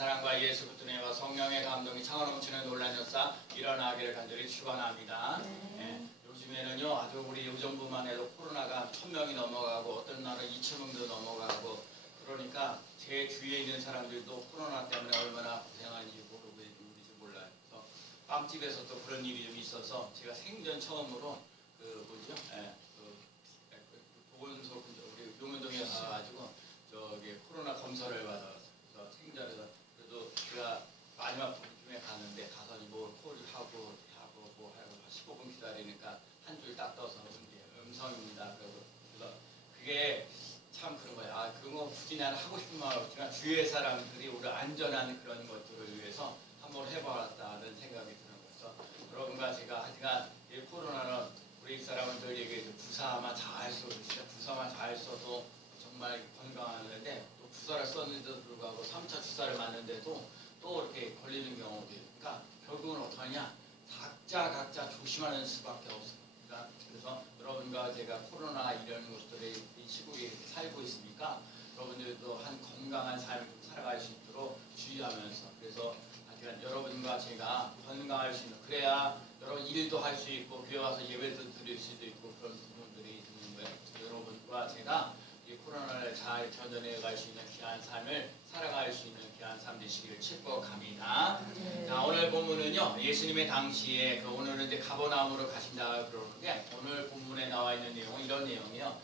사랑과 예수 그리스도의 은혜와 성령의 감동이 차고 넘치는 놀란 역사 일어나기를 간절히 축원합니다. 예, 요즘에는요 아주 우리 의정부만 해도 코로나가 1000명이 넘어가고 어떤 날은 2000명도 넘어가고 그러니까 제 주위에 있는 사람들도 코로나 때문에 얼마나 고생하는지 모르고 있는지 몰라요. 그래서 빵집에서 또 그런 일이 좀 있어서 제가 생전 처음으로 그 뭐죠? 보건소 우리 용현동에 가가지고 저기 코로나 검사를 받아서 생전에서 그래도 제가 마지막 부분에 갔는데 가서 뭐 코를 하고 뭐 하고 15분 기다리니까 한 줄 딱 떠서 음성입니다. 그래서 그게 참 그런 거예요. 아 그런 거 굳이 나는 하고 싶은 말 없지만 주위의 사람들이 우리 안전한 그런 것들을 위해서 한번 해봐왔다는 생각이 드는 거죠. 여러분과 제가 하여간 이 코로나는 우리 사람들에게 부사만 잘 써도 진짜 부사만 잘 써도 정말 건강하는데 또 부사를 썼는데도 불구하고 3차 주사를 맞는데도 또 이렇게 걸리는 경우도 있어요. 그러니까 결국은 어떡하냐 각자 조심하는 수밖에 없어요. 그래서 여러분과 제가 코로나 이런 것들이 이 시국에 살고 있으니까 여러분들도 한 건강한 삶을 살아갈 수 있도록 주의하면서 그래서 하여간 여러분과 제가 건강할 수 있는 그래야 여러분 일도 할 수 있고 교회 와서 예배도 드릴 수도 있고 그런 부분들이 있는 거예요. 여러분과 제가 이 코로나를 잘 견뎌내 갈 수 있는 귀한 삶을 살아갈 수 있는 귀한 삶 되시기를 축복합니다. 자, 오늘 본문은요 예수님의 당시에 오늘은 이제 가버나움으로 가신다 그러는데 오늘 본문에 나와 있는 내용은 이런 내용이요.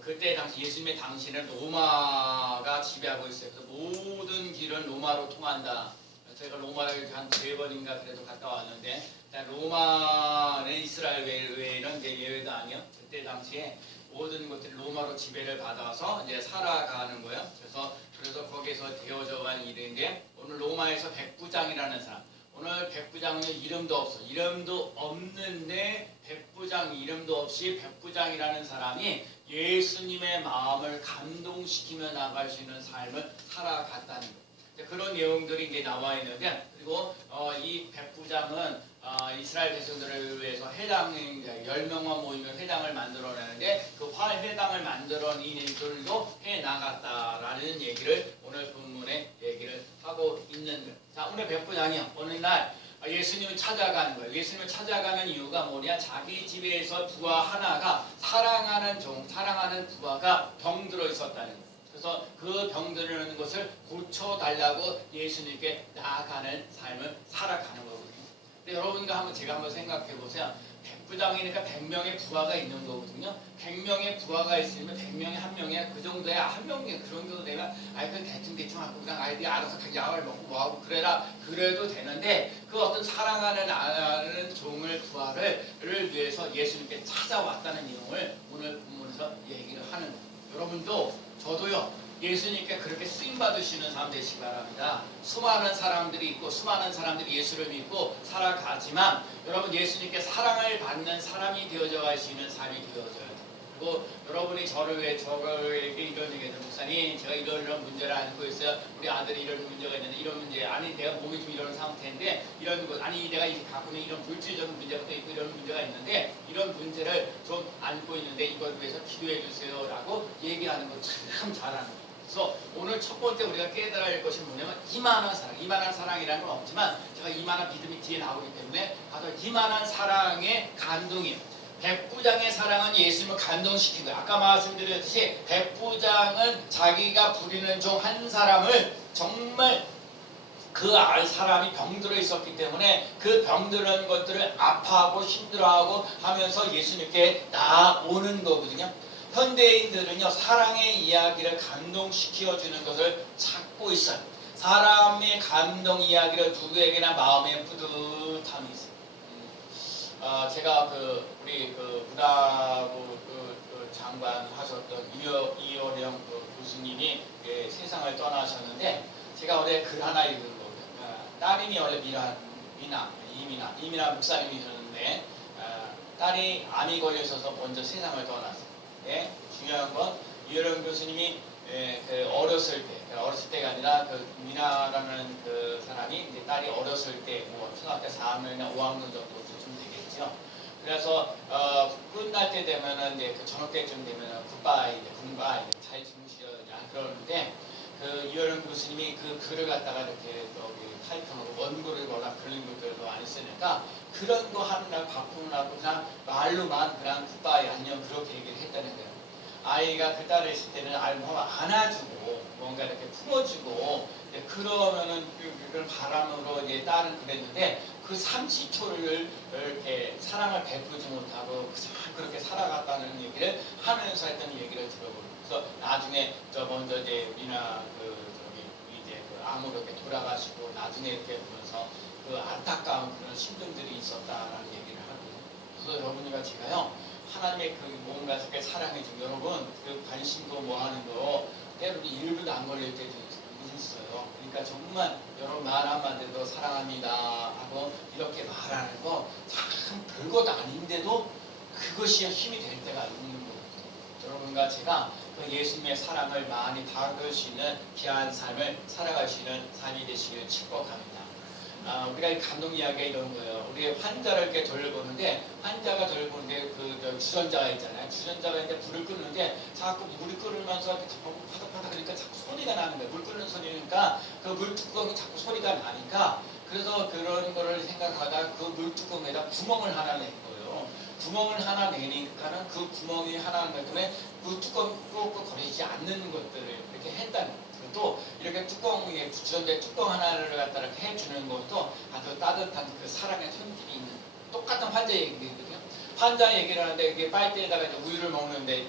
그때 당시 예수님의 당시에는 로마가 지배하고 있어요. 그래서 모든 길은 로마로 통한다. 제가 로마를 한 3번인가 그래도 갔다 왔는데 로마는 이스라엘 외에는 이제 예외도 아니요. 그때 당시에 모든 것들이 로마로 지배를 받아서 이제 살아가는 거예요. 그래서 거기서 되어져 간 일인데 오늘 로마에서 백부장이라는 사람. 오늘 백부장은 이름도 없어. 이름도 없는데 백부장 이름도 없이 백부장이라는 사람이 예수님의 마음을 감동시키며 나갈 수 있는 삶을 살아갔다는 거예요. 그런 내용들이 이제 나와 있는데 그리고 이 백부장은 이스라엘 백성들을 위해서 회당 10명만 모이면 회당을 만들어내는데 그 회당을 만들어낸 일들도 해나갔다라는 얘기를 오늘 본문에 얘기를 하고 있는 거예요. 자, 오늘 백부장이요. 어느 날 예수님을 찾아가는 거예요. 예수님을 찾아가는 이유가 뭐냐? 자기 집에서 부하 하나가 사랑하는 부하가 병들어 있었다는 거예요. 그래서 그 병들는 것을 고쳐달라고 예수님께 나아가는 삶을 살아가는 거거든요. 근데 여러분과 제가 한번 생각해 보세요. 백부장이니까 100명의 부하가 있는 거거든요. 100명의 부하가 있으면 100명에 한 명이야. 그 정도야. 한 명이 그런 정도 되면 그냥 대충 하고 그냥 아이들이 알아서 그냥 야을 먹고 뭐하고 그래라. 그래도 되는데 그 어떤 사랑하는 종을 부하를 위해서 예수님께 찾아왔다는 내용을 오늘 본문에서 얘기를 하는 거예요. 여러분도 저도요 예수님께 그렇게 쓰임받으시는 사람 되시기 바랍니다. 수많은 사람들이 있고 수많은 사람들이 예수를 믿고 살아가지만 여러분 예수님께 사랑을 받는 사람이 되어져 갈 수 있는 삶이 되어져야 돼요. 그리고 여러분이 저에게 이런 얘기해요. 목사님 제가 이런 문제를 안고 있어요. 우리 아들이 이런 문제가 있는데 이런 문제 아니 내가 몸이 좀 이런 상태인데 이런 것 아니 내가 갖고 있는 이런 물질적인 문제가 또 있고 이런 문제가 있는데 이런 문제를 좀 안고 있는데 이걸 위해서 기도해 주세요 라고 얘기하는 거 참 잘하는 거예요. 그래서 오늘 첫 번째 우리가 깨달아야 할 것이 뭐냐면 이만한 사랑이라는 건 없지만 제가 이만한 믿음이 뒤에 나오기 때문에 가서 이만한 사랑의 감동이에요. 백부장의 사랑은 예수님을 감동시킨 거예요. 아까 말씀드렸듯이 백부장은 자기가 부리는 종 한 사람을 정말 그 사람이 병들어 있었기 때문에 그 병들은 것들을 아파하고 힘들어하고 하면서 예수님께 나오는 거거든요. 현대인들은요 사랑의 이야기를 감동시켜주는 것을 찾고 있어요. 사람의 감동 이야기를 누구에게나 마음에 뿌듯함이 있어요. 제가 우리 문화부 장관 하셨던 이호령 교수님이 세상을 떠나셨는데 제가 원래 글 하나 읽은 거예요. 따님이 원래 이민아 목사님이 되는데 딸이 암이 걸려 있어서 먼저 세상을 떠났어요. 중요한 건 이호령 교수님이 어렸을 때가 아니라 미나라는 그 사람이 이제 딸이 어렸을 때 뭐 초등학교 4학년이나 5학년 정도쯤 되겠죠. 그래서 끝날 때 되면은 이제 그 저녁 때쯤 되면은 굿바이 잘 주무시냐 그러는데 그 이현영 교수님이 그 글을 갖다가 이렇게 저기 타이핑하고 원고를 워낙 그런 것들도 많이 쓰니까 그런 거 하느라 바쁘느라고 그냥 말로만 그냥 굿바이 안녕 그렇게 얘기를 했다는 거예요. 아이가 그 딸을 있을 때는 알고 안아주고 뭔가 이렇게 품어주고 그러면은 그걸 바람으로 이제 딸은 그랬는데 그 30초를 이렇게 사랑을 베푸지 못하고 그렇게 살아갔다는 얘기를 하면서 했던 얘기를 들어보고 그래서 나중에 저 먼저 이제 우리나 그 저기 이제 그 암으로 이렇게 돌아가시고 나중에 이렇게 보면서 그 안타까운 그런 심정들이 있었다라는 얘기를 하고 그래서 여러분과 제가요 하나님의 그 뭔가 이렇게 사랑해주고 여러분 그 관심도 뭐 하는 거 때로는 1분도 안 걸릴 때도 있어요. 그러니까 정말 여러분 말 한마디도 사랑합니다 하고 이렇게 말하는 거 참 별것 아닌데도 그것이 힘이 될 때가 있는 거거든요. 여러분과 제가 그 예수님의 사랑을 많이 받을 수 있는 귀한 삶을 살아갈 수 있는 삶이 되시기를 축복합니다. 우리가 감동 이야기가 이런 거예요. 우리 환자를 이렇게 돌보는데 환자가 돌보는데 그 주전자가 있잖아요. 주전자가 이제 불을 끄는데 자꾸 물이 끓으면서 이렇게 파닥파닥 그러니까 자꾸 소리가 나는 거예요. 물 끓는 소리니까 그 물뚜껑이 자꾸 소리가 나니까 그래서 그런 거를 생각하다 그 물뚜껑에다 구멍을 하나 낸 거예요. 구멍을 하나 내니까는 그 구멍이 하나 낸 때문에 그 뚜껑 꾹꾹거리지 않는 것들을 이렇게 했다는 거예요. 또 이렇게 뚜껑에 주전자에 뚜껑 하나를 갖다 이렇게 해주는 것도 아주 따뜻한 그 사랑의 손길이 있는 똑같은 환자 얘기거든요. 환자 얘기를 하는데 이게 빨대에다가 이제 우유를 먹는데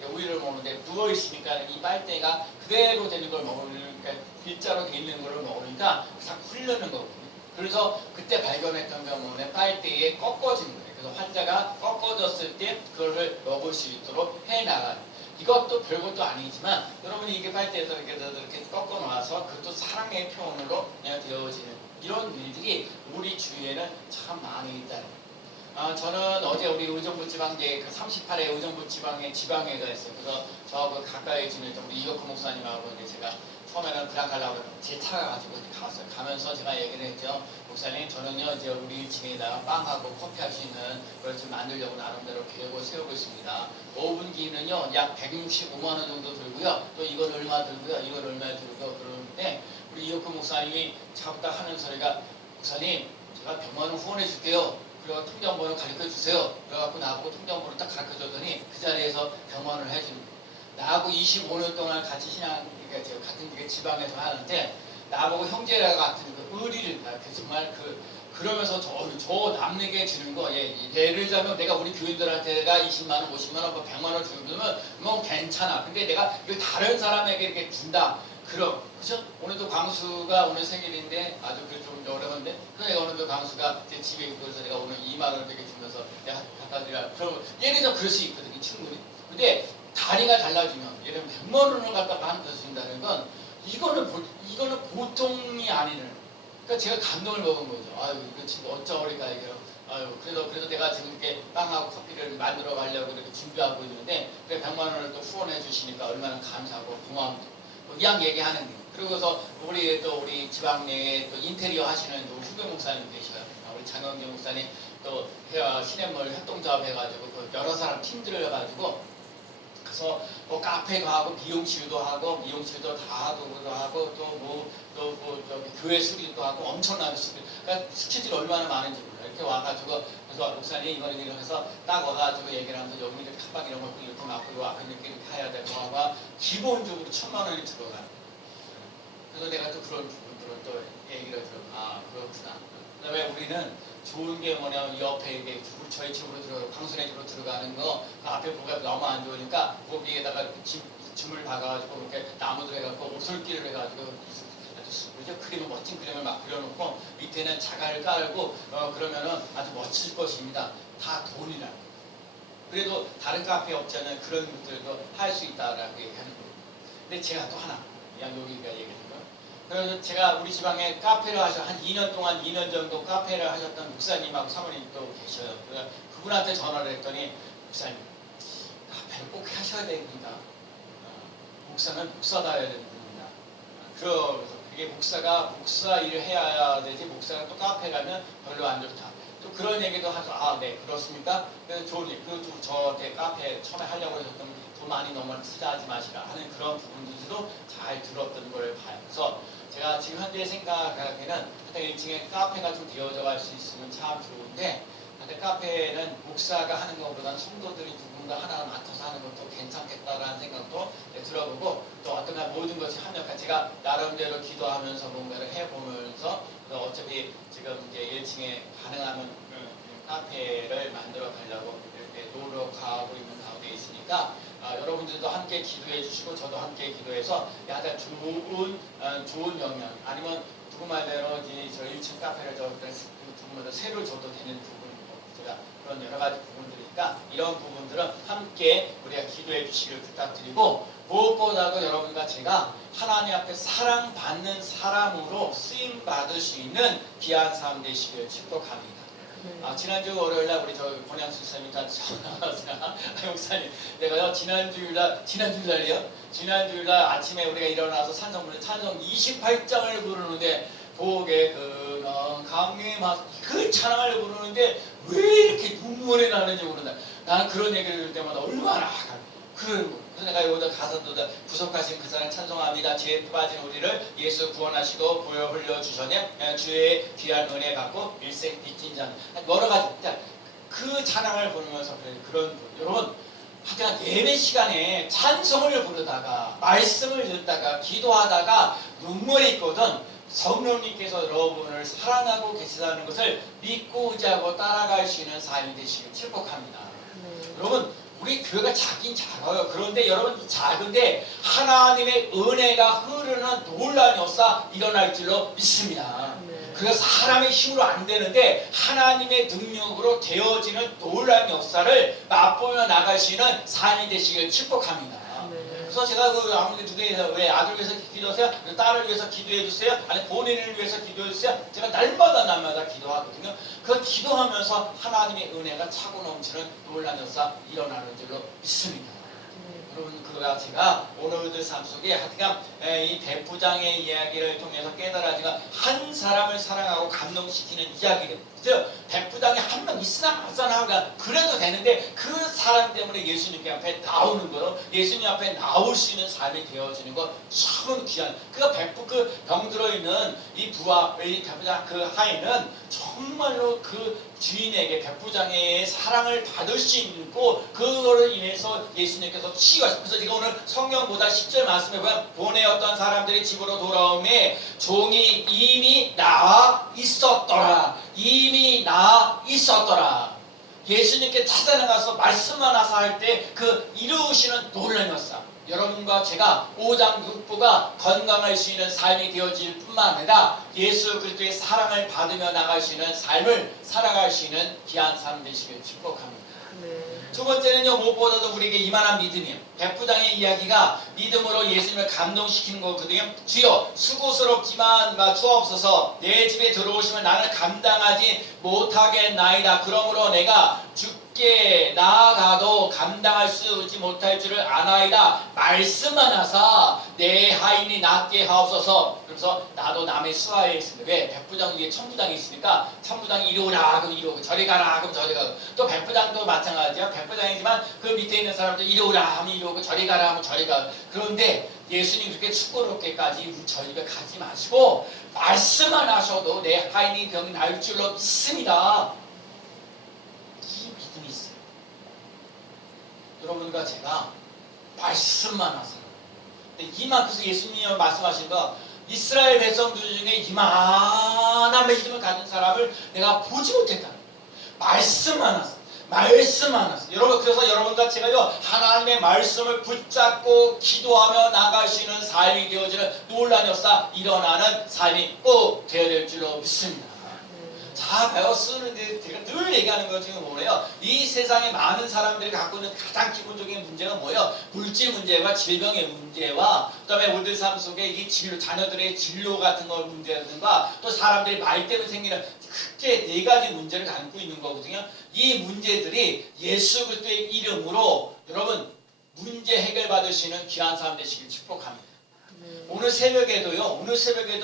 누워 있으니까 이 빨대가 그대로 되는 걸 먹으니까 일자로 돼 있는 걸 먹으니까 자꾸 흐르는 거거든요. 그래서 그때 발견했던 경우는 빨대에 꺾어지는 거예요. 그래서 환자가 꺾어졌을 때 그거를 먹을 수 있도록 해 나가는. 이것도 별것도 아니지만 여러분이 이게 빨대에서 이렇게 꺾어 놔서 그것도 사랑의 표현으로 되어지는 이런 일들이 우리 주위에는 참 많이 있다는 거예요. 저는 어제 우리 의정부 지방제 그 38회 의정부 지방에 지방회가 있어요. 그래서 저 그 가까이 지내던 우리 이혁호 목사님하고 이제 제가 처음에는 그냥 가려고 제 차가 가지고 갔어요. 가면서 제가 얘기를 했죠. 목사님 저는요 이제 우리 집에다가 빵하고 커피 할 수 있는 걸 좀 만들려고 나름대로 계획을 세우고 있습니다. 오븐기는요 약 165만 원 정도 들고요. 또 이건 얼마 들고요. 이건 얼마 들고요. 그러는데 우리 이혁호 목사님이 자꾸 하는 소리가 목사님 제가 100만 원 후원해 줄게요. 그리고 통장번호 가르쳐 주세요. 그래갖고 나하고 통장번호 딱 가르쳐 줬더니 그 자리에서 100만 원을 해주는 거예요. 나하고 25년 동안 같이 신앙 그러니까 같은 지방에서 하는데 나보고 형제라 같은 그 의리를 정말 그러면서 저 남에게 주는 거 예를 들자면 내가 우리 교인들한테가 20만 원, 50만 원, 100만 원 주면 뭐 괜찮아. 근데 내가 이거 다른 사람에게 이렇게 준다. 그럼 그죠? 오늘도 광수가 오늘 생일인데 아주 좀 어려운데 그래 오늘도 광수가 제 집에 있고 그래서 내가 오늘 2만 원 되게 주면서 내가 갖다 드리라. 그럼 예를 들어 그럴 수 있거든요. 충분히. 근데 다리가 달라지면 예를 들면 100만 원을 갖다가 한테 준다는 건 이거는 보통이 아니는. 그러니까 제가 감동을 먹은 거죠. 아유 이거 지금 어쩌리까 이게. 아유 그래도 내가 지금 이렇게 빵하고 커피를 만들어 가려고 이렇게 준비하고 있는데 그래 100만 원을 또 후원해 주시니까 얼마나 감사하고 고마운데. 이양 얘기하는 거예요. 그러고서 우리 지방 내에 또 인테리어 하시는 후배 목사님 계셔요. 우리 장영재 목사님 또 시냇물 협동조합 해가지고 또 여러 사람 팀들을 해가지고 그래서 뭐 카페도 하고 미용실도 다 하고 또 저기 교회 수리도 하고 엄청난 수리. 그러니까 스케줄이 얼마나 많은지 몰라요. 이렇게 와가지고 그래서 목사님 이거는 이러면서 딱 와가지고 얘기를 하면서 여기 이렇게 칸방 이런 거 이렇게 맞고 요 앞에 이렇게 해야 되고 하고 기본적으로 1,000만 원이 들어가요. 그래서 내가 또 그런 부분들을 또 얘기를 들어. 그렇구나. 그다음에 우리는 좋은 게 뭐냐면 옆에 이게 저희 집으로 방송의 집으로 들어가는 거 그 앞에 보기가 너무 안 좋으니까 거기에다가 줌을 박아가지고 이렇게 나무들 해갖고 오솔길을 해가지고 그죠? 그림을 멋진 그림을 막 그려놓고 밑에는 자갈을 깔고 그러면은 아주 멋질 것입니다. 다 돈이라는 거예요. 그래도 다른 카페 업체는 그런 것들도 할 수 있다라고 얘기하는 거예요. 근데 제가 또 하나 여기가 얘기하는 거예요. 그래서 제가 우리 지방에 카페를 한 2년 동안 2년 정도 카페를 하셨던 목사님하고 사모님 또 계셔요. 그래서 그분한테 전화를 했더니 목사님 카페를 꼭 하셔야 됩니다. 목사는 목사다워야 됩니다. 그래서 이게 목사 일을 해야 되지 목사가 또 카페 가면 별로 안 좋다. 또 그런 얘기도 하죠. 아, 네, 그렇습니까? 그래서 좋은 일. 저한테 카페 처음에 하려고 했던 돈 많이 너무 투자하지 마시라 하는 그런 부분들도 잘 들었던 걸 봐요. 그래서 제가 지금 현재 생각하기에는 하여튼 1층에 카페가 좀 되어져 갈 수 있으면 참 좋은데, 근데 카페는 목사가 하는 것보다는 성도들이 누군가 하나 맡아서 하는 것도 괜찮겠다라는 생각도 들어보고, 또 어떤가 모든 것이 합력한 제가 나름대로 기도하면서 뭔가를 해보면서 또 어차피 지금 이제 1층에 가능하면 카페를 만들어 가려고 이렇게 노력하고 있는 가운데 있으니까 여러분들도 함께 기도해 주시고 저도 함께 기도해서 약간 좋은 영향 아니면 누구 말대로 이제 저 1층 카페를 저 누구마다 새로 줘도 되는 부분 제가 그런 여러 가지 부분들이니까 이런 부분들은 함께 우리가 기도해 주시기를 부탁드리고, 무엇보다도 여러분과 제가 하나님 앞에 사랑받는 사람으로 쓰임 받을 수 있는 귀한 삶 되시기를 축복합니다. 지난주 월요일날 우리 저 권양수 선생님한테 전화 왔어요. 목사님, 내가요 지난주일날 아침에 우리가 일어나서 찬송 28장을 부르는데 복의 근원 강림하소서 그 찬양을 부르는데 왜 이렇게 눈물이 나는지 모른다. 나는 그런 얘기를 들을 때마다 얼마나 그래서 내가 여기다 가서도 구속하신 그 사랑 찬송합니다. 죄에 빠진 우리를 예수 구원하시고 보혈 흘려주셨네. 주의 귀한 은혜 받고 일생 빚진 자는 여러 가지 그 찬양을 부르면서 그런 여러분 하여간 예배 시간에 찬송을 부르다가 말씀을 듣다가 기도하다가 눈물이 있거든 성령님께서 여러분을 사랑하고 계시다는 것을 믿고 의지하고 따라갈 수 있는 삶이 되시길 축복합니다. 여러분 우리 교회가 작긴 작아요. 그런데 여러분 작은데 하나님의 은혜가 흐르는 놀라운 역사 일어날 줄로 믿습니다. 그래서 사람의 힘으로 안 되는데 하나님의 능력으로 되어지는 놀라운 역사를 맛보며 나갈 수 있는 삶이 되시길 축복합니다. 그래서 제가 아무리 누구에서 왜 아들 위해서 기도하세요? 딸을 위해서 기도해 주세요? 아니 본인을 위해서 기도해 주세요? 제가 날마다 기도하거든요. 그 기도하면서 하나님의 은혜가 차고 넘치는 놀라운 역사 일어나는 줄로 믿습니다. 여러분 그가 제가 오늘들 삶 속에 하여간 이 백부장의 이야기를 통해서 깨달아지가 한 사람을 사랑하고 감동시키는 이야기를 그래서 백부장이 한 명 있으나 마사나 그래도 되는데 그 사람 때문에 예수님 앞에 나오는 거요. 예수님 앞에 나올 수 있는 삶이 되어지는 것 참 귀한. 그가 그 병 들어있는 이 부하 이 백부장 그 하인은 정말로 그 주인에게 백부장의 사랑을 받을 수 있고 그거를 인해서 예수님께서 치유하셨어요. 그래서 제가 오늘 성경보다 10절 말씀해 보면 본에 어떤 사람들이 집으로 돌아오매 종이 이미 나와 있었더라. 이미 나와 있었더라. 예수님께 찾아나가서 말씀만 하사 할 때 그 이루시는 놀라운 역사. 여러분과 제가 오장육부가 건강할 수 있는 삶이 되어질 뿐만 아니라 예수 그리스도의 사랑을 받으며 나갈 수 있는 삶을 살아갈 수 있는 귀한 삶 되시길 축복합니다. 두 번째는요, 무엇보다도 우리에게 이만한 믿음이에요. 백부장의 이야기가 믿음으로 예수님을 감동시키는 거거든요. 주여 수고스럽지만 주옵소서 내 집에 들어오시면 나는 감당하지 못하겠나이다. 그러므로 내가 죽게 나아가도 감당할 수 있지 못할 줄을 아나이다. 말씀만 하사 내 하인이 낫게 하옵소서. 그래서 나도 남의 수하에 있습니다. 왜? 백부장 위에 천부장이 있으니까 천부장이 이리 오라 그럼 이리 오고 저리 가라 그럼 저리 가고 또 백부장도 마찬가지야. 백부장이지만 그 밑에 있는 사람도 이리 오라 하면 이리 오고 저리 가라 하면 저리 가고. 그런데 예수님 그렇게 수고롭게까지 저희 집에 가지 마시고 말씀만 하셔도 내 하인이 병이 나을 줄로 믿습니다. 이 믿음이 있어요. 여러분과 제가 말씀만 하세요. 이만큼 예수님이 말씀하신 거 이스라엘 백성들 중에 이만한 믿음을 가진 사람을 내가 보지 못했다. 말씀만 하세요. 말씀만 하세요. 여러분 그래서 여러분과 제가요 하나님의 말씀을 붙잡고 기도하며 나가시는 삶이 되어지는 놀라운 역사 일어나는 삶이 꼭 되어야 될 줄로 믿습니다. 자, 배워 쓰는데 제가 늘 얘기하는 것 중에 뭐예요? 이 세상에 많은 사람들이 갖고 있는 가장 기본적인 문제가 뭐예요? 물질 문제와 질병의 문제와 그다음에 우리들 삶 속에 이 진로, 자녀들의 진로 같은 거 문제라든가 또 사람들이 말 때문에 생기는 크게 네 가지 문제를 안고 있는 거거든요. 이 문제들이 예수 그리스도의 이름으로 여러분 문제 해결 받으시는 귀한 삶 되시길 축복합니다. 오늘 새벽에도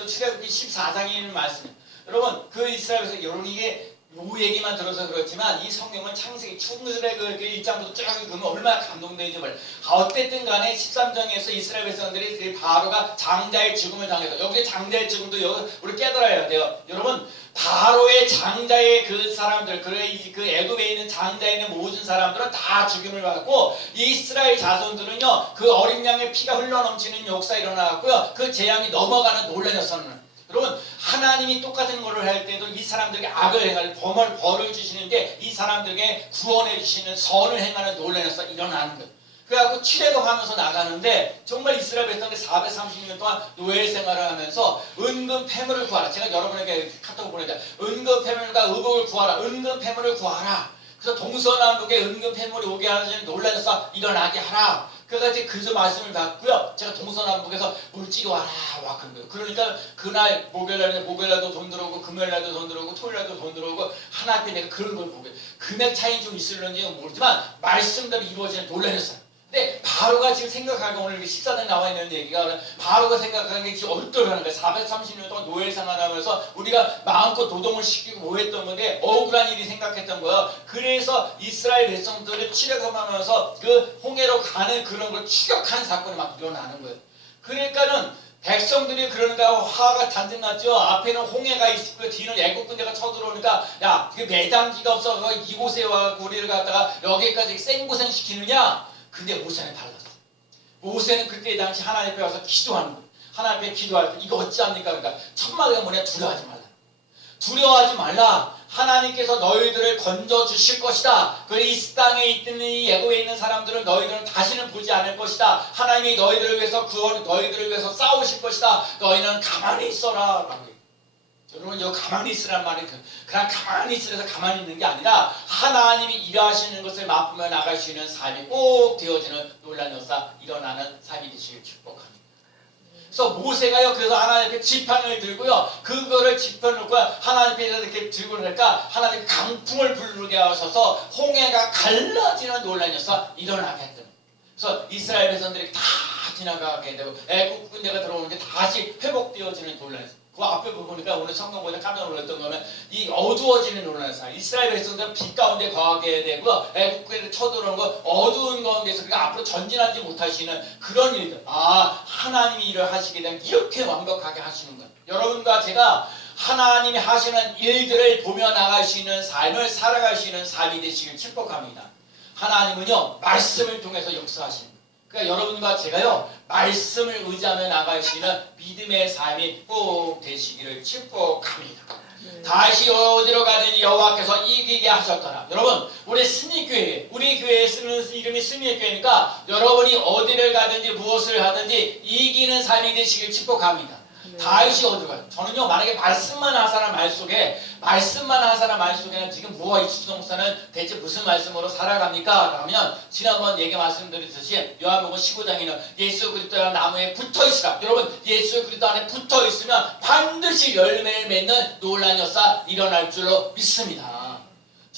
출애굽기 14장에 있는 말씀. 여러분 그 이스라엘에서 여러분 이게 요 얘기만 들어서 그렇지만 이 성경은 창세기 출애굽 1장부터 쭉 읽으면 얼마나 감동되는지 몰라요. 어쨌든 간에 13장에서 이스라엘 백성들이 바로가 장자의 죽음을 당해서 여기 장자의 죽음도 우리 깨달아야 돼요. 여러분 바로의 장자의 그 사람들 그 애굽에 있는 장자에 있는 모든 사람들은 다 죽임을 받고 이스라엘 자손들은요 그 어린 양의 피가 흘러넘치는 역사 일어나고요 그 재앙이 넘어가는 놀라운 역사는 여러분 하나님이 똑같은 거를 할 때도 이 사람들에게 악을 행하는 벌을 주시는데 이 사람들에게 구원해 주시는 선을 행하는 놀라운 역사 일어나는 거예요. 그래갖고 출애굽하면서 나가는데 정말 이스라엘 백성들이 430년 동안 노예 생활을 하면서 은근 패물을 구하라. 제가 여러분에게 카톡 보내자. 은근 패물과 의복을 구하라. 은근 패물을 구하라. 그래서 동서남북에 은근 패물이 오게 하는 놀라운 역사 일어나게 하라. 그래서 그 말씀을 받고요. 제가 동서남북에서 물질이 와라 그런 거예요. 그러니까 그날 목요일날도 돈 들어오고 금요일날도 돈 들어오고 토요일날도 돈 들어오고 하나님께 내가 그런 걸 보게 금액 차이 좀 있을런지 모르지만 말씀대로 이루어지는 놀라운 역사. 근데 바로가 지금 생각하기가 오늘 식사에 나와 있는 얘기가 바로가 생각하는 게 지금 어떨하는 거야. 430년 동안 노예 생활하면서 우리가 마음껏 노동을 시키고 뭐 했던 건데 억울한 일이 생각했던 거야. 그래서 이스라엘 백성들을 출애굽하면서 그 홍해로 가는 그런 걸 추격하는 사건이 막 일어나는 거예요. 그러니까는 백성들이 그러니까 화가 잔뜩 났죠. 앞에는 홍해가 있고 뒤는 애국 군대가 쳐들어오니까 야, 그 매장지가 없어. 이곳에 와 우리를 갖다가 여기까지 생고생 시키느냐? 근데 모세는 달랐어. 모세는 그때 당시 하나님 앞에 와서 기도하는 거예요. 하나님 앞에 기도할 때 이거 어찌합니까? 그러니까 첫 마디가 뭐냐? 두려워하지 말라. 두려워하지 말라. 하나님께서 너희들을 건져주실 것이다. 이 땅에 있는 이 애굽에 있는 사람들은 너희들은 다시는 보지 않을 것이다. 하나님이 너희들을 위해서 너희들을 위해서 싸우실 것이다. 너희는 가만히 있어라. 라고. 여러분 여기 가만히 있으란 말이 그냥 가만히 있으래서 가만히 있는 게 아니라 하나님이 일하시는 것을 맛보며 나갈 수 있는 삶이 꼭 되어지는 놀라운 역사 일어나는 삶이 되시길 축복합니다. 그래서 모세가요 그래서 하나님 앞에 지팡이를 들고요 그거를 짚어놓고 하나님 앞에 이렇게 들고 나니까 하나님 강풍을 부르게 하셔서 홍해가 갈라지는 놀라운 역사 일어나게 했던 거예요. 그래서 이스라엘 백성들이 다 지나가게 되고 애국 군대가 들어오는데 다시 회복되어지는 놀라운 역사. 그 앞에 보니까 오늘 성경 보다 깜짝 놀랐던 거는 이 어두워지는 놀라운 사람. 이스라엘 백성들은 빛 가운데 거하게 되고 애국군에 쳐들어오는 거 어두운 가운데서 그러니까 앞으로 전진하지 못하시는 그런 일들. 아 하나님이 일을 하시게 되면 이렇게 완벽하게 하시는 거예요. 여러분과 제가 하나님이 하시는 일들을 보며 나갈 수 있는 삶을 살아갈 수 있는 삶이 되시길 축복합니다. 하나님은요 말씀을 통해서 역사하십니다. 그러니까 여러분과 제가요 말씀을 의지하며 나갈 수 있는 믿음의 삶이 꼭 되시기를 축복합니다. 다시 어디로 가든지 여호와께서 이기게 하셨더라. 여러분 우리 승리교회 우리 교회에 쓰는 이름이 승리교회니까 여러분이 어디를 가든지 무엇을 하든지 이기는 삶이 되시길 축복합니다. 다윗이 어디로 가요? 저는요 만약에 말씀만 하사람 말 속에는 지금 뭐가 이수정 목사는 대체 무슨 말씀으로 살아갑니까? 그러면 지난번 얘기 말씀드렸듯이 요한복음 15장에는 예수 그리스도 나무에 붙어있으라. 여러분 예수 그리스도 안에 붙어있으면 반드시 열매를 맺는 놀라운 역사 일어날 줄로 믿습니다.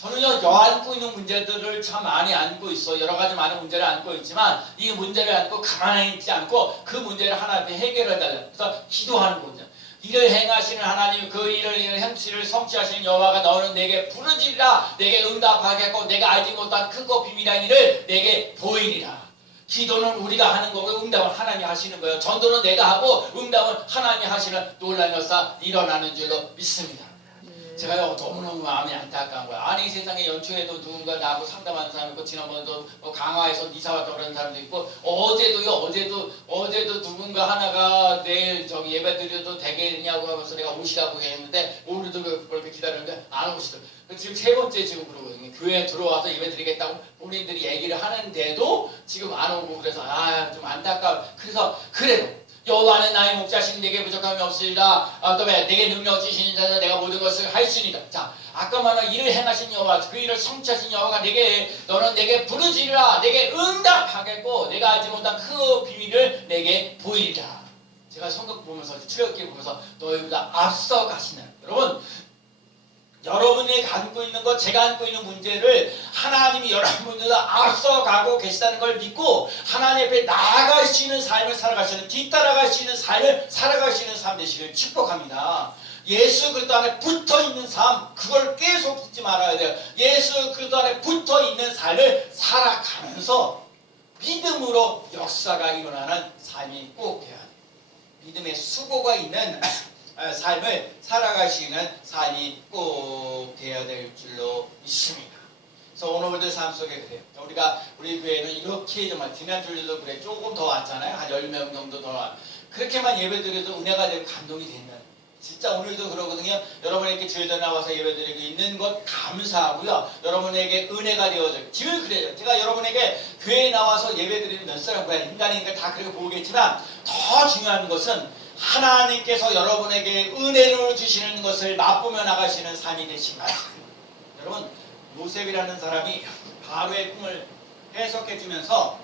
저는요 안고 있는 문제들을 참 많이 안고 있어. 여러 가지 많은 문제를 안고 있지만 이 문제를 안고 가만히 있지 않고 그 문제를 하나님께 해결해 달라. 그래서 기도하는 거죠. 이를 행하시는 하나님 그 일을 행치를 성취하시는 여호와가 너는 내게 부르짖으라. 내게 응답하겠고 내가 알지 못한 크고 비밀한 일을 내게 보이리라. 기도는 우리가 하는 거고 응답은 하나님이 하시는 거예요. 전도는 내가 하고 응답은 하나님이 하시는 놀라운 역사 일어나는 줄로 믿습니다. 제가요 너무너무 마음이 안타까운 거야. 아니 세상에 연초에도 누군가 나하고 상담하는 사람 있고 지난번에도 강화에서 이사 왔다 그러는 사람도 있고 어제도 누군가 하나가 내일 저기 예배 드려도 되겠냐고 하면서 내가 오시라고 했는데 오늘도 그렇게 기다렸는데 안 오시더라고요. 지금 세 번째 지금 그러거든요. 교회에 들어와서 예배 드리겠다고 본인들이 얘기를 하는데도 지금 안 오고 그래서 좀 안타까워. 그래서 그래도 여호와는 나의 목자신 내게 부족함이 없으리라. 그다음에 내게 능력 주시는 자는 내가 모든 것을 할 수 있으리라. 자, 아까 말한 일을 행하신 여호와, 그 일을 성취하신 여호와가 너는 내게 부르짖으라. 내게 응답하겠고 내가 알지 못한 그 비밀을 내게 보이리라. 제가 성경 보면서 출애굽기 보면서 너희보다 앞서 가시는 여러분 여러분이 안고 있는 것, 제가 안고 있는 문제를 하나님이 여러분들도 앞서가고 계시다는 걸 믿고 하나님 앞에 나아갈 수 있는 삶을 살아갈 수 있는, 뒤따라갈 수 있는 삶을 살아갈 수 있는 삶 되시길 축복합니다. 예수 그리스도 안에 붙어있는 삶, 그걸 계속 잊지 말아야 돼요. 예수 그리스도 안에 붙어있는 삶을 살아가면서 믿음으로 역사가 일어나는 삶이 꼭 돼야 돼요. 믿음의 수고가 있는 삶을 살아가시는 삶이 꼭 되어야 될 줄로 믿습니다. 그래서 오늘들 삶 속에 그래요. 우리 교회는 이렇게 정말 지난주에도 그래 조금 더 왔잖아요. 한 10명 정도 더 왔. 그렇게만 예배드려도 은혜가 되고 감동이 된다. 진짜 오늘도 그러거든요. 여러분에게 주일에 나와서 예배드리고 있는 것 감사하고요. 여러분에게 은혜가 되어져요. 늘 그래요. 제가 여러분에게 교회에 나와서 예배드리는 몇 사람 뭐야 인간이니까 다 그렇게 보겠지만 더 중요한 것은 하나님께서 여러분에게 은혜를 주시는 것을 맛보며 나가시는 삶이 되시면 여러분 요셉이라는 사람이 바로의 꿈을 해석해 주면서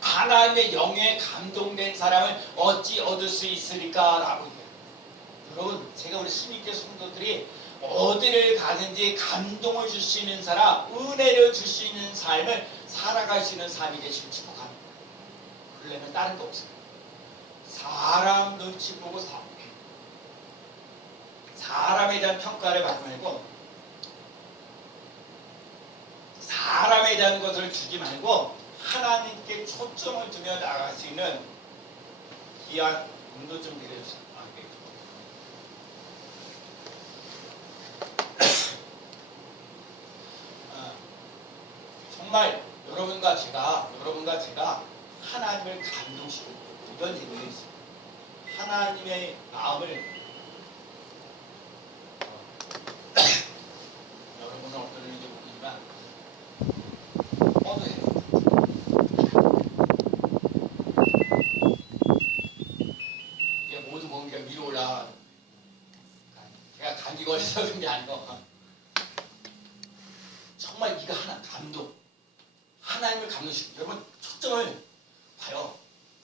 하나님의 영에 감동된 사람을 어찌 얻을 수 있으리까 라고 얘기해요. 여러분 제가 우리 스님교 성도들이 어디를 가든지 감동을 줄 수 있는 사람, 은혜를 줄 수 있는 삶을 살아갈 수 있는 삶이 되시길 축복합니다. 그러려면 다른 거 없어요. 사람 눈치 보고 사람에 대한 평가를 받지 말고 사람에 대한 것을 주지 말고 하나님께 초점을 두며 나아갈 수 있는 귀한 운도 좀 드려주세요. 정말 여러분과 제가 하나님을 감동시키고 이런 얘기가 있습니다. 하나님의 마음을 여러분은 어떤지 모르지만 뻗어요. 이게 모든 공기가 위로 올라가. 제가 감기 걸려서 그런 게 아니고 정말 이거 하나 감동. 하나님을 감동시키고 여러분 초점을 봐요.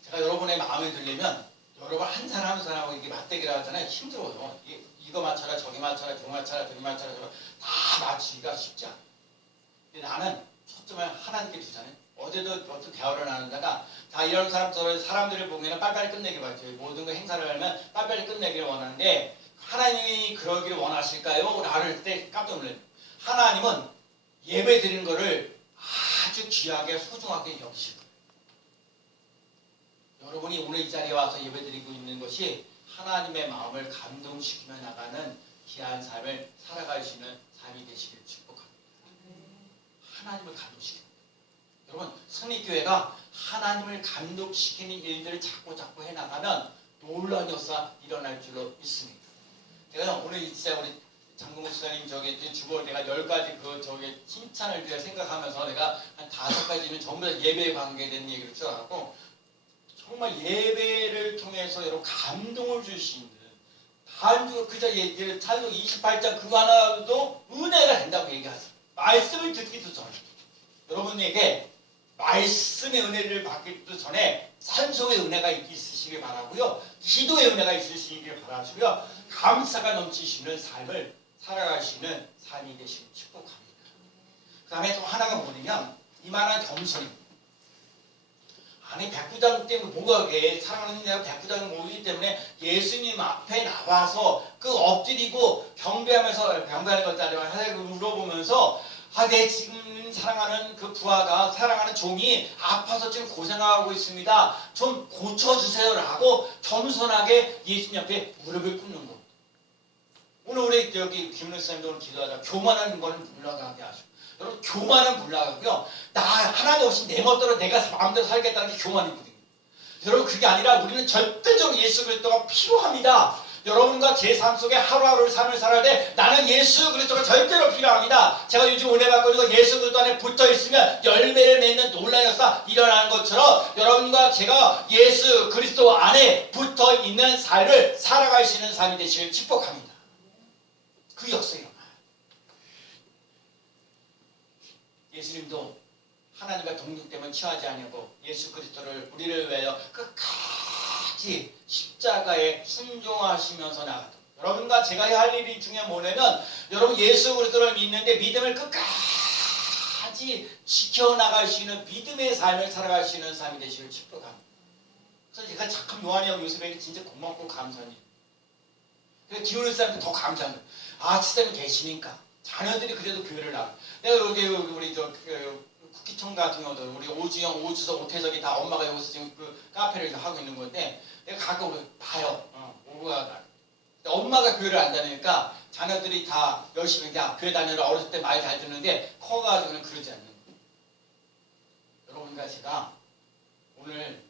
제가 여러분의 마음에 들려면 여러분 한 사람 한 사람하고 이렇게 맞대기를 하잖아요. 힘들어요. 이거 맞춰라 저기 맞춰라 저기 맞춰라 저기 맞춰라 다 맞추기가 쉽지 않아. 근데 나는 초점을 하나님께 두잖아요. 어제도 어떤 대화를 나누다가 자 이런 사람들을 보면 빨리빨리 끝내기 바라죠. 모든 거 행사를 하면 빨리빨리 끝내기를 원하는데 하나님이 그러기를 원하실까요? 라를 때 깜짝 놀라요. 하나님은 예배 드리는 거를 아주 귀하게 소중하게 여기실 거예요. 여러분이 오늘 이 자리에 와서 예배드리고 있는 것이 하나님의 마음을 감동시키며 나가는 귀한 삶을 살아갈 수 있는 삶이 되시길 축복합니다. 하나님을 감동시키는 여러분 성립교회가 하나님을 감동시키는 일들을 자꾸 해나가면 놀라운 역사 일어날 줄로 믿습니다. 제가 오늘 진짜 우리 장군 목사님 주볼 내가 10가지 칭찬을 제가 생각하면서 내가 한 5가지는 전부 다 예배에 관계된 얘기를 줄 알았고 정말 예배를 통해서 여러분 감동을 줄 수 있는 단주가 그저 찬송 28장 그거 하나도 은혜가 된다고 얘기하세요. 말씀을 듣기도 전에 여러분에게 말씀의 은혜를 받기도 전에 찬송의 은혜가 있으시길 바라고요. 기도의 은혜가 있으시길 바라시고요. 감사가 넘치시는 삶을 살아가시는 삶이 되시길 축복합니다. 그 다음에 또 하나가 뭐냐면 이만한 겸손입니다. 아니 백부장 때문에 뭐가 그게 사랑하는 내가 백부장을 모이기 때문에 예수님 앞에 나와서 그 엎드리고 경배하는 것도 아니라 하나님을 물어보면서 내 지금 사랑하는 그 부하가 사랑하는 종이 아파서 지금 고생하고 있습니다. 좀 고쳐주세요 라고 겸손하게 예수님 앞에 무릎을 꿇는 것. 오늘 우리 여기 김은혜 선생님도 오늘 기도하자. 교만한 거는 물러가게 하시고 여러분 교만은 물러가고요. 나 하나님 없이 내 멋대로 내가 마음대로 살겠다는 게 교만이거든요. 여러분 그게 아니라 우리는 절대적으로 예수 그리스도가 필요합니다. 여러분과 제 삶 속에 하루하루를 삶을 살아야 돼. 나는 예수 그리스도가 절대로 필요합니다. 제가 요즘 은혜 받고 있는 거 예수 그리스도 안에 붙어 있으면 열매를 맺는 놀라운 역사 일어나는 것처럼 여러분과 제가 예수 그리스도 안에 붙어 있는 삶을 살아갈 수 있는 삶이 되시길 축복합니다. 그 역사가 일어나요. 예수님도 하나님과 동등됨을 취하지 아니하고 예수 그리스도를 우리를 위하여 끝까지 십자가에 순종하시면서 나갔다. 여러분과 제가 해야 할 일이 중에 뭐냐면 여러분 예수 그리스도를 믿는데 믿음을 끝까지 지켜나갈 수 있는 믿음의 삶을 살아갈 수 있는 삶이 되시길 축복합니다. 그래서 제가 참 요한이 형 요셉에게 진짜 고맙고 감사해요. 그래서 기울는 사람들 더 감사합니다. 아, 집사님 계시니까 자녀들이 그래도 교회를 나가. 내가 여기 우리 국기청 같은 경우도 우리 오주영, 오주석, 오태석이 다 엄마가 여기서 지금 그 카페를 하고 있는 건데 내가 가끔 봐요. 오구가 엄마가 교회를 안 다니니까 자녀들이 다 열심히 그냥 교회 다니느라 어렸을 때 많이 잘 듣는데 커가지고는 그러지 않는 거예요. 여러분과 제가 오늘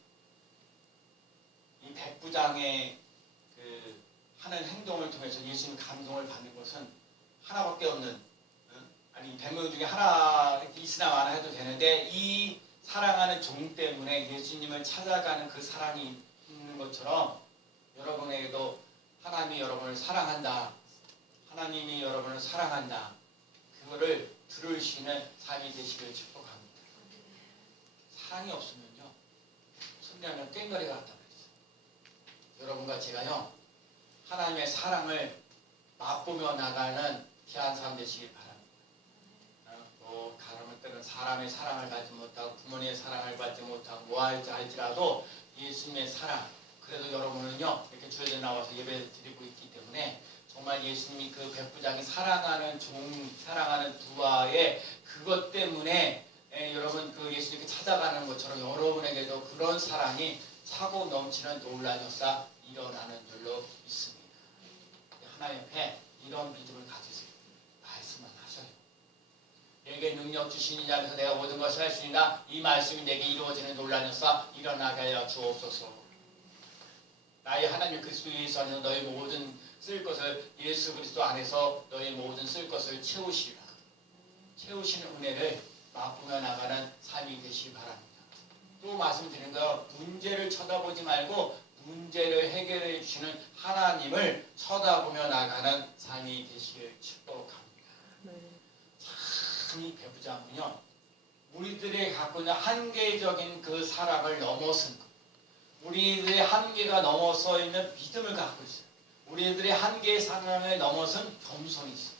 이 백부장의 그 하는 행동을 통해서 예수님 감동을 받는 것은 하나밖에 없는, 아니 100명 중에 하나 있으나 마나 해도 되는데 이 사랑하는 종 때문에 예수님을 찾아가는 그 사랑이 있는 것처럼 여러분에게도 하나님이 여러분을 사랑한다, 하나님이 여러분을 사랑한다, 그거를 들을 수 있는 삶이 되시길 축복합니다. 사랑이 없으면요 손님하면 꽹거리가 같다고 했어요. 여러분과 제가요 하나님의 사랑을 맛보며 나가는 귀한 삶 되시길 바랍니다. 또 가라면 때는 사람의 사랑을 받지 못하고 부모님의 사랑을 받지 못하고 뭐 할지라도 예수님의 사랑, 그래도 여러분은요 이렇게 주일에 나와서 예배 드리고 있기 때문에 정말 예수님이 그 백부장이 사랑하는 종, 사랑하는 부하의 그것 때문에 여러분 그 예수님께 찾아가는 것처럼 여러분에게도 그런 사랑이 차고 넘치는 놀라운 역사 일어나는 줄로 믿습니다. 하나님 앞에 이런 믿음을 가지세요. 말씀만 하셔요. 내게 능력 주시는 자면서 내가 모든 것을 할 수 있나, 이 말씀이 내게 이루어지는 놀라운 역사 일어나게 하여 주옵소서. 나의 하나님 그리스도 예수 안에서 너희 모든 쓸 것을, 예수 그리스도 안에서 너희 모든 쓸 것을 채우시리라. 채우시는 은혜를 맛보며 나가는 삶이 되시기 바랍니다. 또 말씀드린 거, 문제를 쳐다보지 말고 문제를 해결해 주시는 하나님을 쳐다보며 나가는 삶이 되시길 축복합니다. 참 이 배부장은요 우리들의 갖고 있는 한계적인 그 사랑을 넘어선 것, 우리들의 한계가 넘어서 있는 믿음을 갖고 있어요. 우리들의 한계의 상황을 넘어선 겸손이 있어요.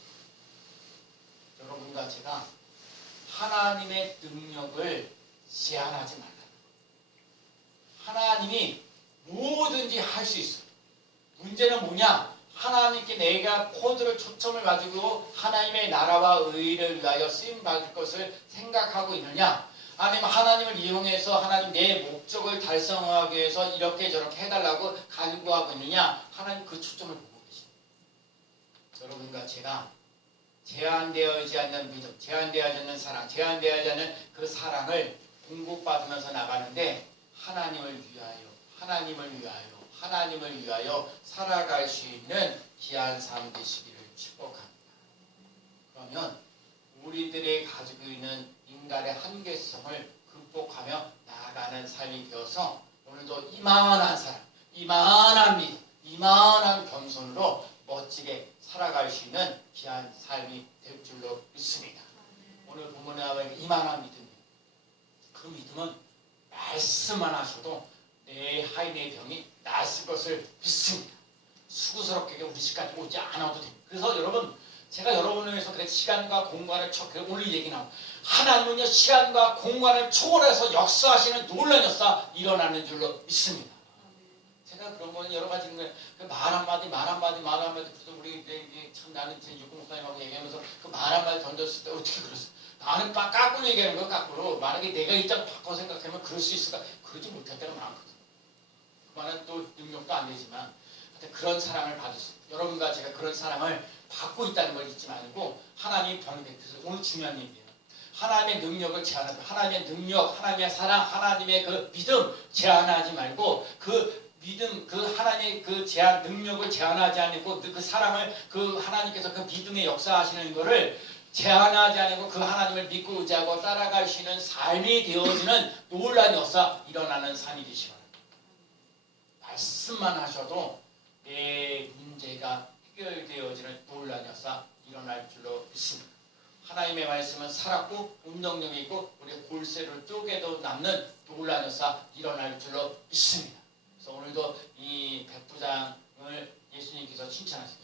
여러분과 제가 하나님의 능력을 제한하지 말라. 하나님이 뭐든지 할 수 있어요. 문제는 뭐냐? 하나님께 내가 코드를 초점을 가지고 하나님의 나라와 의를 위하여 쓰임받을 것을 생각하고 있느냐? 아니면 하나님을 이용해서 하나님 내 목적을 달성하기 위해서 이렇게 저렇게 해달라고 간구하고 있느냐? 하나님 그 초점을 보고 계십니다. 여러분과 제가 제한되어지지 않는 믿음, 제한되어지지 않는 사랑, 제한되어지지 않는 그 사랑을 공급받으면서 나가는데 하나님을 위하여, 하나님을 위하여, 하나님을 위하여 살아갈 수 있는 귀한 삶 되시기를 축복합니다. 그러면 우리들의 가지고 있는 인간의 한계성을 극복하며 나아가는 삶이 되어서 오늘도 이만한 사랑, 이만한 믿음, 이만한 겸손으로 멋지게 살아갈 수 있는 귀한 삶이 될 줄로 믿습니다. 오늘 본문에 나오는 이만한 믿음이에요. 그 믿음은 말씀만 하셔도 내 하인의 병이 낫을 것을 믿습니다. 수고스럽게 우리 집까지 오지 않아도 됩니다. 그래서 여러분, 제가 여러분을 위해서 그래 시간과 공간을 오늘 얘기 나옵니다. 하나님은요 시간과 공간을 초월해서 역사하시는 놀라운 역사 일어나는 줄로 믿습니다. 제가 그런 거는 여러 가지 있는 말 한마디 그래서 우리 참 나는 제 육군 목사님하고 얘기하면서 그 말 한마디 던졌을 때 어떻게 그랬어? 나는 까꾸로 얘기하는 거 까꾸로. 만약에 내가 입장 바꿔 생각하면 그럴 수 있을까? 그러지 못할 때가 많거든. 그만한 또 능력도 안 되지만 그런 사랑을 받으세요. 여러분과 제가 그런 사랑을 받고 있다는 걸 잊지 말고 하나님이 병이 베풀어서 오늘 중요한 얘기예요. 하나님의 능력을 제한하고 하나님의 능력, 하나님의 사랑, 하나님의 그 믿음 제한하지 말고 그 믿음, 그 하나님의 그 제한 능력을 제한하지 않고 그 사랑을 그 하나님께서 그 믿음의 역사하시는 것을 제한하지 않고 그 하나님을 믿고 의지하고 따라갈 수 있는 삶이 되어지는 놀라운 역사 일어나는 삶이 되시 바랍니다. 말씀만 하셔도 내 문제가 해결되어지는 놀라운 역사 일어날 줄로 믿습니다. 하나님의 말씀은 살았고 운동력이 있고 우리 골세를 쪼개도 남는 놀라운 역사 일어날 줄로 믿습니다. 그래서 오늘도 이 백부장을 예수님 예수님께서 칭찬하신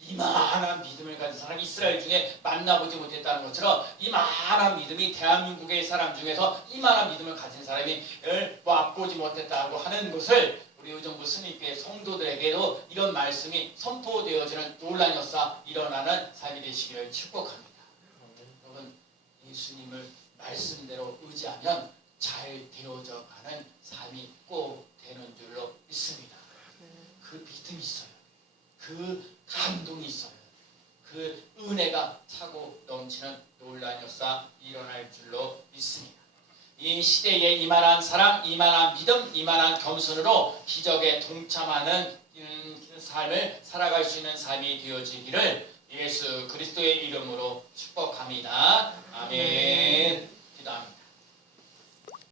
이만한 믿음을 가진 사람이 이스라엘 중에 만나보지 못했다는 것처럼 이만한 믿음이 대한민국의 사람 중에서 이만한 믿음을 가진 사람이 맛보지 못했다고 하는 것을 우리 의정부 스님교회 성도들에게도 이런 말씀이 선포되어지는 놀란 역사 일어나는 삶이 되시기를 축복합니다. 여러분 예수님을 말씀대로 의지하면 잘 되어져 가는 삶이 꼭 되는 줄로 믿습니다. 그 믿음이 있어요. 그 감동이 있어요. 그 은혜가 차고 넘치는 놀라운 역사 일어날 줄로 믿습니다. 이 시대에 이만한 사랑, 이만한 믿음, 이만한 겸손으로 기적에 동참하는 삶을 살아갈 수 있는 삶이 되어지기를 예수 그리스도의 이름으로 축복합니다. 아멘.